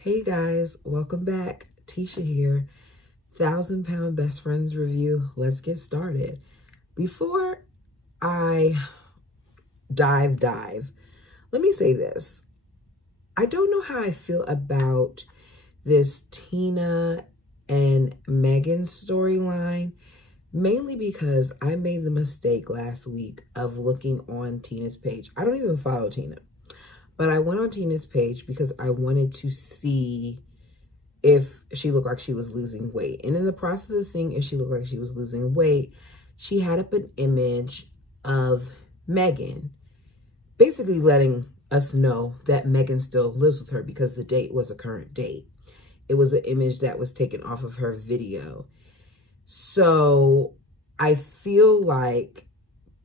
Hey guys, welcome back. Tisha here. 1,000-Pound Best Friends review. Let's get started. Before I dive, let me say this. I don't know how I feel about this Tina and Meghan storyline, mainly because I made the mistake last week of looking on Tina's page. I don't even follow Tina, but I went on Tina's page because I wanted to see if she looked like she was losing weight. And in the process of seeing if she looked like she was losing weight, she had up an image of Meghan, basically letting us know that Meghan still lives with her because the date was a current date. It was an image that was taken off of her video. So I feel like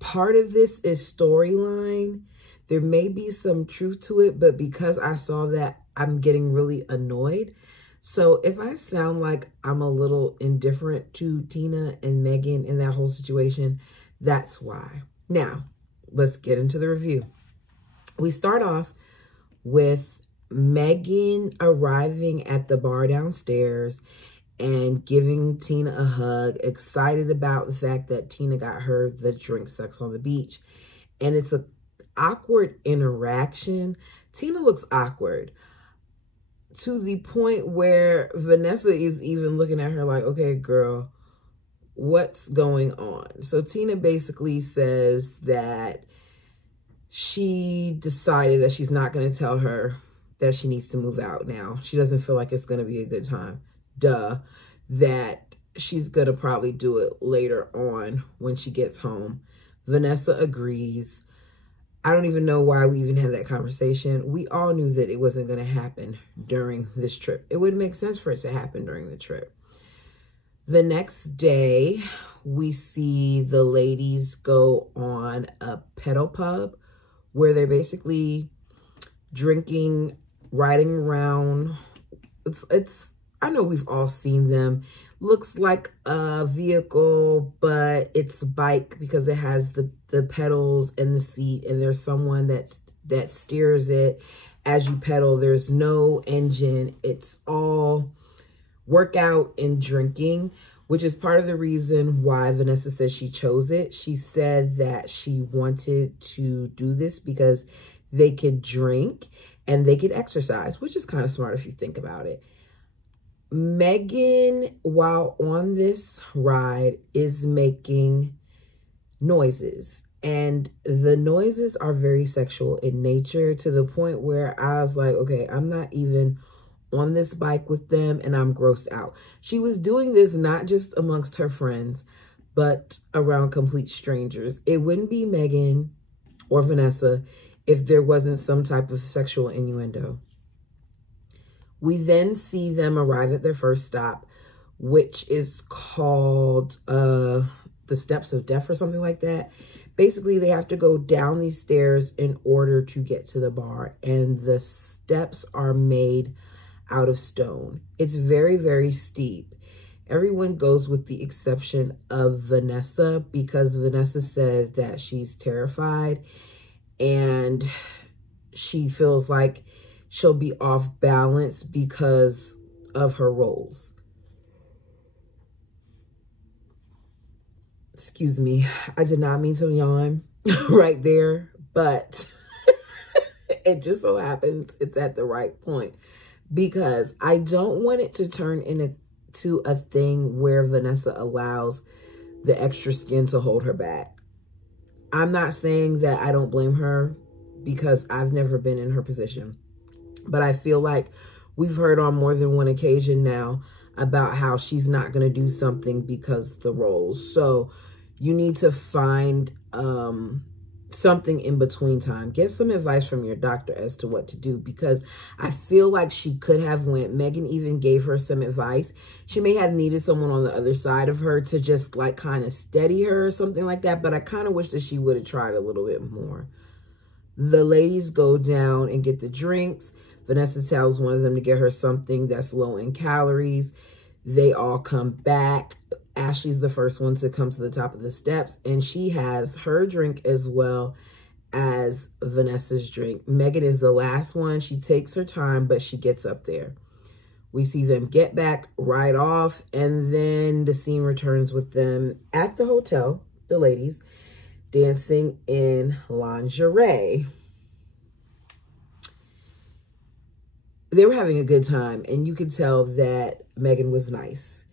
part of this is storyline. There may be some truth to it, but because I saw that, I'm getting really annoyed. So if I sound like I'm a little indifferent to Tina and Meghan in that whole situation, that's why. Now, let's get into the review. We start off with Meghan arriving at the bar downstairs and giving Tina a hug, excited about the fact that Tina got her the drink Sex on the Beach. And it's an awkward interaction. Tina looks awkward, to the point where Vanessa is even looking at her like, okay, girl, what's going on? So Tina basically says that she decided that she's not going to tell her that she needs to move out now. She doesn't feel like it's going to be a good time. That she's going to probably do it later on when she gets home. Vanessa agrees. I don't even know why we even had that conversation. We all knew that it wasn't going to happen during this trip. It wouldn't make sense for it to happen during the trip. The next day, we see the ladies go on a pedal pub where they're basically drinking, riding around. I know we've all seen them. Looks like a vehicle, but it's a bike because it has the pedals and the seat, and there's someone that steers it as you pedal. There's no engine. It's all workout and drinking, which is part of the reason why Vanessa says she chose it. She said that she wanted to do this because they could drink and they could exercise, which is kind of smart if you think about it. Meghan, while on this ride, is making noises, and the noises are very sexual in nature, to the point where I was like, okay, I'm not even on this bike with them and I'm grossed out. She was doing this not just amongst her friends, but around complete strangers. It wouldn't be Meghan or Vanessa if there wasn't some type of sexual innuendo. We then see them arrive at their first stop, which is called the Steps of Death or something like that. Basically, they have to go down these stairs in order to get to the bar, and the steps are made out of stone. It's very, very steep. Everyone goes with the exception of Vanessa, because Vanessa says that she's terrified and she feels like she'll be off balance because of her roles. Excuse me, I did not mean to yawn right there, but it just so happens it's at the right point, because I don't want it to turn into a thing where Vanessa allows the extra skin to hold her back. I'm not saying that I don't blame her, because I've never been in her position. But I feel like we've heard on more than one occasion now about how she's not going to do something because the roles. So you need to find something in between time. Get some advice from your doctor as to what to do, because I feel like she could have went. Meghan even gave her some advice. She may have needed someone on the other side of her to just like kind of steady her or something like that. But I kind of wish that she would have tried a little bit more. The ladies go down and get the drinks. Vanessa tells one of them to get her something that's low in calories. They all come back. Ashley's the first one to come to the top of the steps, and she has her drink as well as Vanessa's drink. Meghan is the last one. She takes her time, but she gets up there. We see them get back, ride off, and then the scene returns with them at the hotel, the ladies, dancing in lingerie. They were having a good time, and you could tell that Meghan was nice.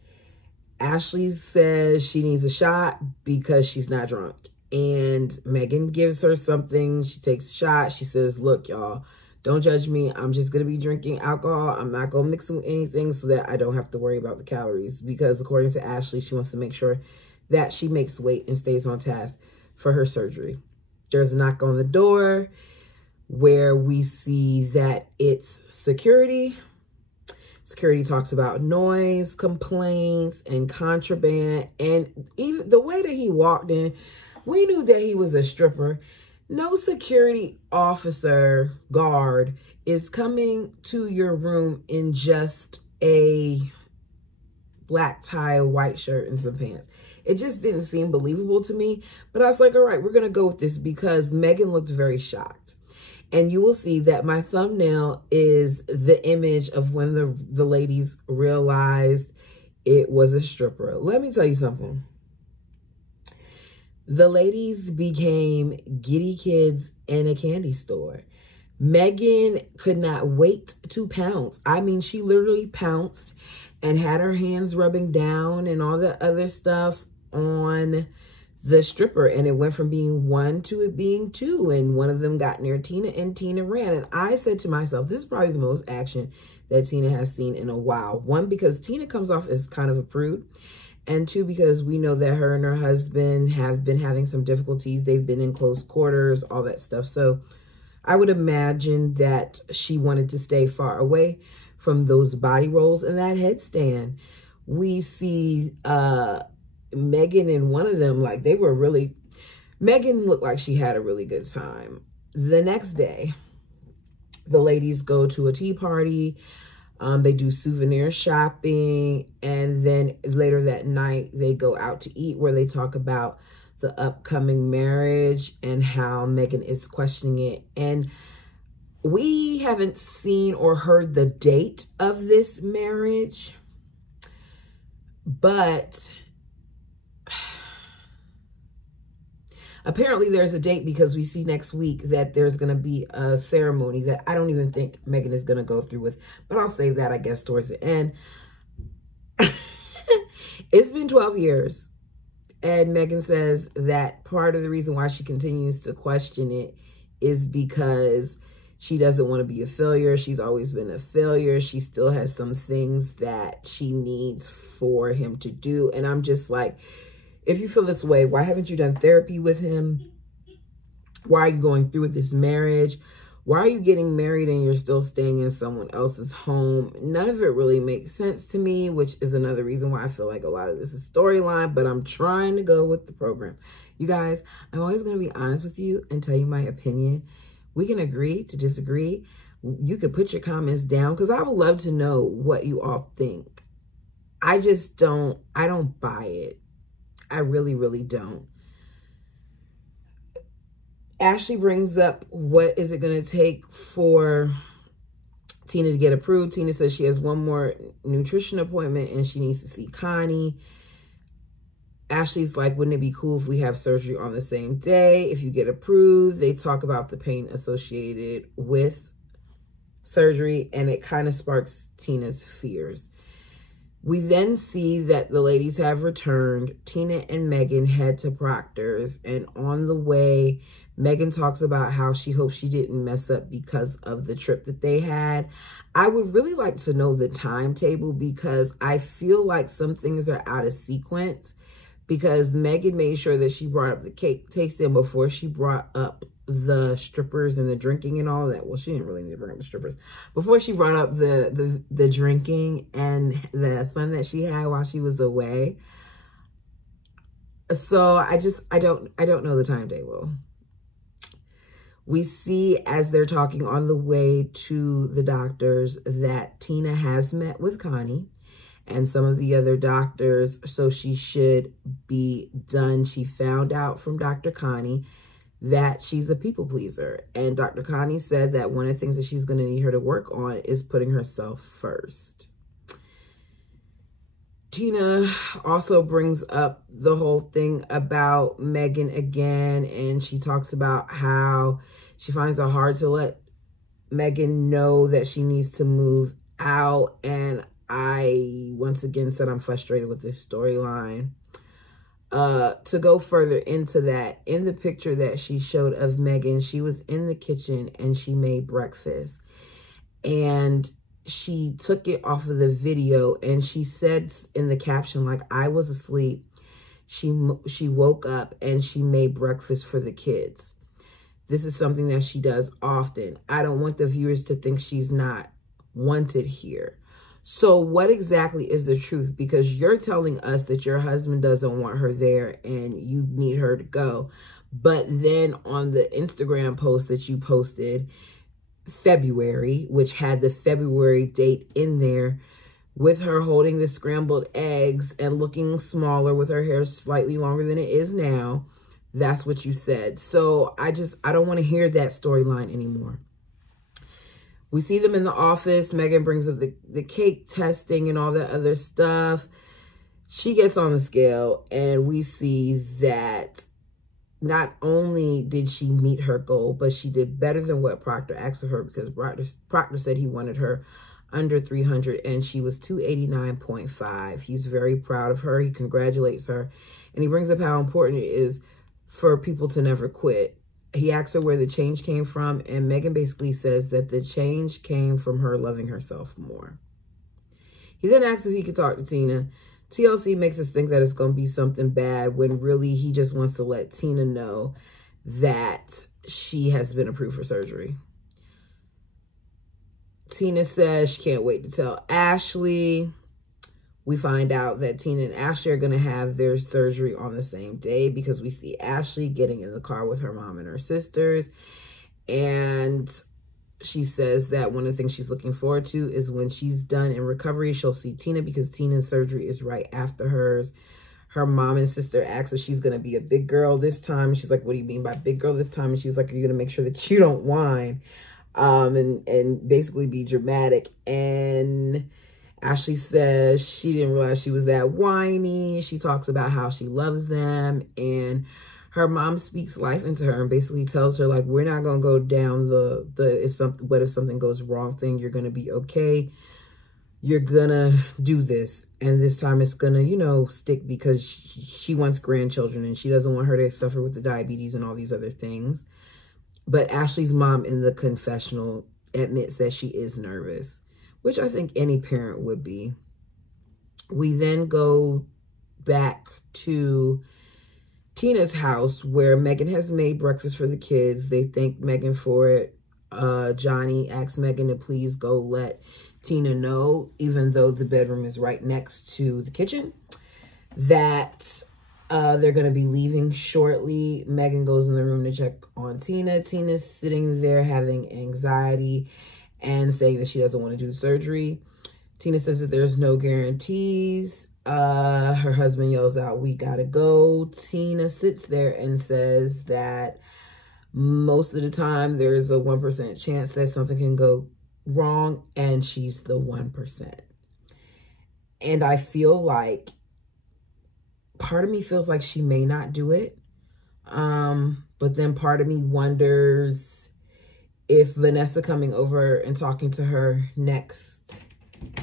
Ashley says she needs a shot because she's not drunk. And Meghan gives her something. She takes a shot. She says, look, y'all, don't judge me. I'm just going to be drinking alcohol. I'm not going to mix it with anything so that I don't have to worry about the calories. Because according to Ashley, she wants to make sure that she makes weight and stays on task for her surgery. There's a knock on the door where we see that it's security. Security talks about noise, complaints, and contraband. And even the way that he walked in, we knew that he was a stripper. No security officer, guard, is coming to your room in just a black tie, white shirt, and some pants. It just didn't seem believable to me. But I was like, all right, we're going to go with this because Meghan looked very shocked. And you will see that my thumbnail is the image of when the ladies realized it was a stripper. Let me tell you something. The ladies became giddy kids in a candy store. Meghan could not wait to pounce. I mean, she literally pounced and had her hands rubbing down and all the other stuff on the stripper. And it went from being one to it being two. And one of them got near Tina and Tina ran. And I said to myself, this is probably the most action that Tina has seen in a while. One, because Tina comes off as kind of a prude. And two, because we know that her and her husband have been having some difficulties. They've been in close quarters, all that stuff. So I would imagine that she wanted to stay far away from those body rolls and that headstand. We see Meghan and one of them, like they were really, Meghan looked like she had a really good time. The next day, the ladies go to a tea party. They do souvenir shopping, and then later that night, they go out to eat where they talk about the upcoming marriage and how Meghan is questioning it. And we haven't seen or heard the date of this marriage, but apparently there's a date because we see next week that there's going to be a ceremony that I don't even think Meghan is going to go through with. But I'll save that, I guess, towards the end. It's been 12 years. And Meghan says that part of the reason why she continues to question it is because she doesn't want to be a failure. She's always been a failure. She still has some things that she needs for him to do. And I'm just like, if you feel this way, why haven't you done therapy with him? Why are you going through with this marriage? Why are you getting married and you're still staying in someone else's home? None of it really makes sense to me, which is another reason why I feel like a lot of this is storyline, but I'm trying to go with the program. You guys, I'm always going to be honest with you and tell you my opinion. We can agree to disagree. You could put your comments down because I would love to know what you all think. I don't buy it. I really, really don't. Ashley brings up, what is it going to take for Tina to get approved? Tina says she has one more nutrition appointment and she needs to see Connie. Ashley's like, wouldn't it be cool if we have surgery on the same day? If you get approved, they talk about the pain associated with surgery, and it kind of sparks Tina's fears. We then see that the ladies have returned. Tina and Meghan head to Proctor's, and on the way, Meghan talks about how she hopes she didn't mess up because of the trip that they had. I would really like to know the timetable because I feel like some things are out of sequence, because Meghan made sure that she brought up the cake tasting before she brought up the strippers and the drinking and all that. Well, she didn't really need to bring up the strippers. Before she brought up the drinking and the fun that she had while she was away. So I don't know the timetable. We see as they're talking on the way to the doctors that Tina has met with Connie and some of the other doctors, so she should be done. She found out from Dr. Connie that she's a people pleaser. And Dr. Connie said that one of the things that she's going to need her to work on is putting herself first. Tina also brings up the whole thing about Meghan again, and she talks about how she finds it hard to let Meghan know that she needs to move out. And I, once again, said I'm frustrated with this storyline. To go further into that, in the picture that she showed of Meghan, she was in the kitchen and she made breakfast. And she took it off of the video and she said in the caption, like, I was asleep. She woke up and she made breakfast for the kids. This is something that she does often. I don't want the viewers to think she's not wanted here. So what exactly is the truth? Because you're telling us that your husband doesn't want her there and you need her to go. But then on the Instagram post that you posted, February, which had the February date in there, with her holding the scrambled eggs and looking smaller with her hair slightly longer than it is now, that's what you said. So I don't want to hear that storyline anymore. We see them in the office. Meghan brings up the cake testing and all that other stuff. She gets on the scale and we see that not only did she meet her goal, but she did better than what Proctor asked of her, because Proctor said he wanted her under 300 and she was 289.5. He's very proud of her. He congratulates her. And he brings up how important it is for people to never quit. He asks her where the change came from, and Meghan basically says that the change came from her loving herself more. He then asks if he could talk to Tina. TLC makes us think that it's going to be something bad when really he just wants to let Tina know that she has been approved for surgery. Tina says she can't wait to tell Ashley. We find out that Tina and Ashley are going to have their surgery on the same day, because we see Ashley getting in the car with her mom and her sisters. And she says that one of the things she's looking forward to is when she's done in recovery, she'll see Tina, because Tina's surgery is right after hers. Her mom and sister ask if she's going to be a big girl this time. She's like, what do you mean by big girl this time? And she's like, are you going to make sure that you don't whine? And basically be dramatic. And Ashley says she didn't realize she was that whiny. She talks about how she loves them, and her mom speaks life into her and basically tells her, like, we're not going to go down what if something goes wrong thing. You're going to be okay. You're going to do this. And this time it's going to, you know, stick, because she wants grandchildren and she doesn't want her to suffer with the diabetes and all these other things. But Ashley's mom in the confessional admits that she is nervous, which I think any parent would be. We then go back to Tina's house, where Meghan has made breakfast for the kids. They thank Meghan for it. Johnny asks Meghan to please go let Tina know, even though the bedroom is right next to the kitchen, that they're going to be leaving shortly. Meghan goes in the room to check on Tina. Tina's sitting there having anxiety and saying that she doesn't want to do surgery. Tina says that there's no guarantees. Her husband yells out, we gotta go. Tina sits there and says that most of the time there's a 1% chance that something can go wrong, and she's the 1%. And I feel like, part of me feels like she may not do it. But then part of me wonders if Vanessa coming over and talking to her next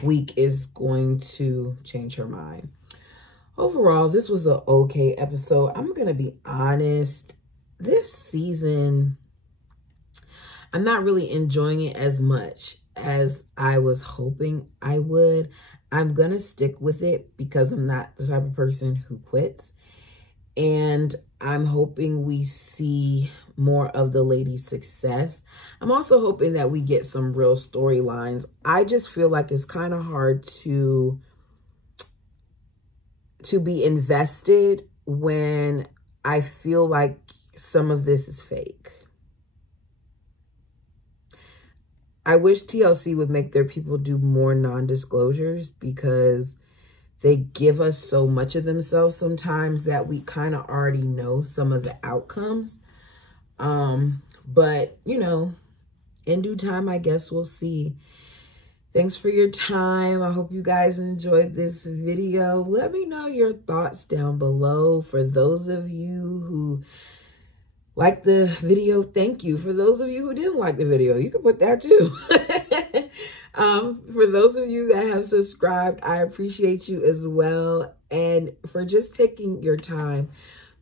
week is going to change her mind. Overall, this was an okay episode. I'm going to be honest. This season, I'm not really enjoying it as much as I was hoping I would. I'm going to stick with it because I'm not the type of person who quits. And I'm hoping we see more of the ladies' success. I'm also hoping that we get some real storylines. I just feel like it's kind of hard to be invested when I feel like some of this is fake. I wish TLC would make their people do more non-disclosures, because they give us so much of themselves sometimes that we kind of already know some of the outcomes. But, you know, in due time, I guess we'll see. Thanks for your time. I hope you guys enjoyed this video. Let me know your thoughts down below. For those of you who liked the video, thank you. For those of you who didn't like the video, you can put that too. For those of you that have subscribed, I appreciate you as well. And for just taking your time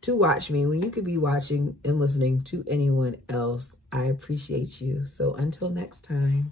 to watch me when you could be watching and listening to anyone else, I appreciate you. So until next time.